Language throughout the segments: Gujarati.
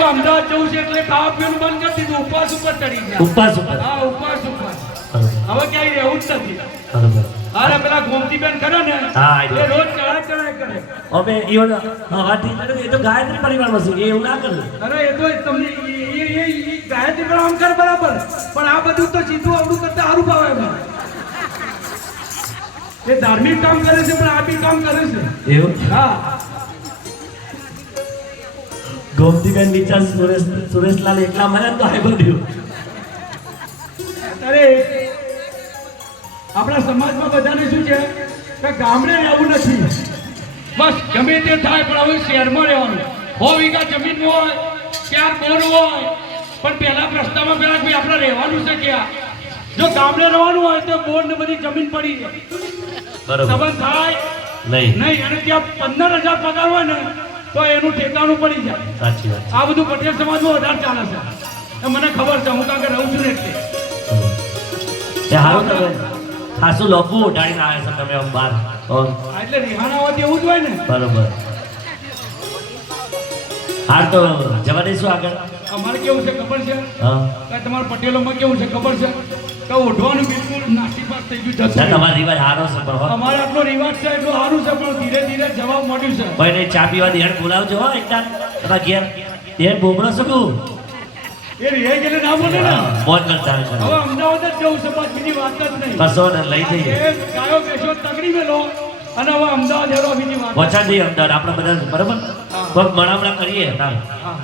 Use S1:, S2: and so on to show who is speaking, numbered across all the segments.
S1: અમદાવાદ જવું છે એટલે ખાવા પીવાનું બંધ કરી દીધું, ઉપવાસ ઉપર ચડી ગયા.
S2: ઉપવાસ ઉપર?
S1: હા, ઉપવાસ ઉપર.
S2: બરોબર
S1: હવે ક્યાંય રહેવું જ નથી.
S2: બરોબર.
S1: અરે પેલા ગોમતીબેન કરે ને
S2: હા,
S1: એ રોજ ચડાય કરે.
S2: હવે ઈવન હવાથી એ તો ગાયત્રી પરિવારમાં છે, એ એવું ના કરે.
S1: અરે એ તો તમને એ ગાયત્રી પણ આમ કરે બરાબર, પણ આ બધું તો સીધું આવડું કરતા સારું ભાવે એમાં. એ ધાર્મિક કામ કરે છે પણ આ બી કામ કરે છે.
S2: એવું?
S1: હા.
S2: ગોમતીબેન વિચાર સુરેશલાલ એકલા મળ્યા તો આ બધું.
S1: અરે આપણા સમાજમાં બધાને શું છે કે ગામડે રહેવું નથી, બસ ગમે તે થાય પણ હવે શહેરમાં રહેવાનું. 100 વીઘા જમીન હોય, 4 બોર હોય, પણ પહેલા પ્રસ્તાવમાં પેલા ભાઈ આપણે રહેવાનું છે ક્યાં? જો ગામડે રહેવાનું હોય તો બોર ને બધી જમીન પડી જાય,
S2: બરોબર.
S1: સંબંધ થાય
S2: નહીં.
S1: અને ત્યાં 15,000 પગાર હોય ને તો એનું ઠેકાણું પડી જાય.
S2: સાચી વાત.
S1: આ બધું પટેલ સમાજમાં વધારે ચાલે છે, એ મને ખબર છે, હું કારણ કે રહું છું ને એટલે.
S2: એ હારું તમે ખાસું લોભું ઉઠાડીને આવે છે તમે આમ બહાર.
S1: એટલે રિહાણા હોવાથી એવું જ હોય ને.
S2: બરોબર. હાર તો જવા દઈશું આગળ.
S1: અમારે કેવું છે ખબર છે?
S2: હા,
S1: કે તમારા પટેલોમાં કેવું છે ખબર છે કે ઓઢવાનું બિલકુલ નાસીપાસ થઈ ગયું
S2: ના,
S1: જશે.
S2: તમારો રિવાજ સારો છે પણ હો.
S1: અમારે આટલો રિવાજ છે એટલું સારું છે પણ ધીરે ધીરે જવાબ મળ્યું છે.
S2: ભાઈ ને ચા પીવા દેડ બોલાવજો હો એકદમ. તમારા ઘેર દેડ બોબડો છો કહું.
S1: એ રિહાઈ ગયેલે ના બોલે ને.
S2: મોજ કરતા
S1: હવે
S2: હોય.
S1: અમદાવાદ જ જવું છે, બસ બીજી વાત જ નહીં.
S2: કશો ને લઈ જઈએ.
S1: એ ગાયો બેસો તગડી મેલો અને હવે અમદાવાદ હેરો બીજી વાત.
S2: પહોંચા દઈએ અમદાવાદ આપણે બધા, બરોબર? કોઈક મણામણા કરીએ. ના,
S1: હા.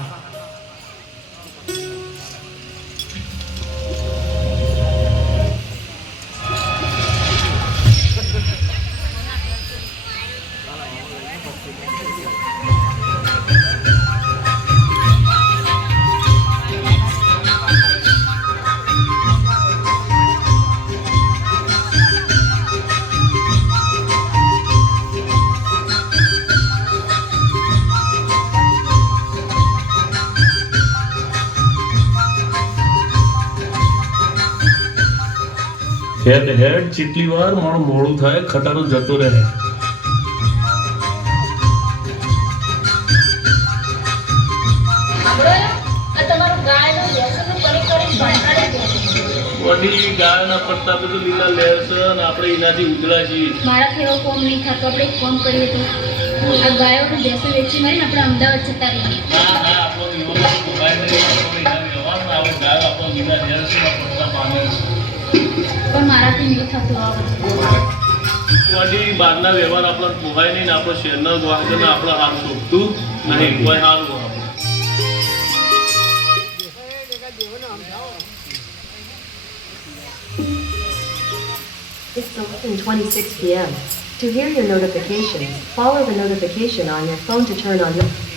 S3: હેડ હેડ જેટલી વાર મારું મોડું થાય ખટારો જતો રહે. વડી ગાયના પટ્ટા બધું લીલા લેર છે અને આપણે એનાથી ઉજળા છીએ.
S4: મારાથી એવો ફોન નહીં થતો, આપણે એક ફોન કરીએ તો આ ગાયોનું ભેંસો વેચી મારીને આપણે અમદાવાદ જતા રહીએ.
S3: હા હા, આપણો યુવાનો મોબાઈલ નહીં, આપણો એના વ્યવહાર ને આપણે ગાયો આપણો લીલા લેર છે ને પટ્ટા પામે છે.
S4: પણ મારાથી નહીં થતું આ બધું.
S3: વડી બહારના વ્યવહાર આપણને પોહાય નહીં ને આપણો શહેરના વાહન આપણે હાલ શોધતું નહીં, કોઈ હાલ આપણે.
S5: It's 11:26 p.m. To hear your notifications, follow the notification on your phone to turn on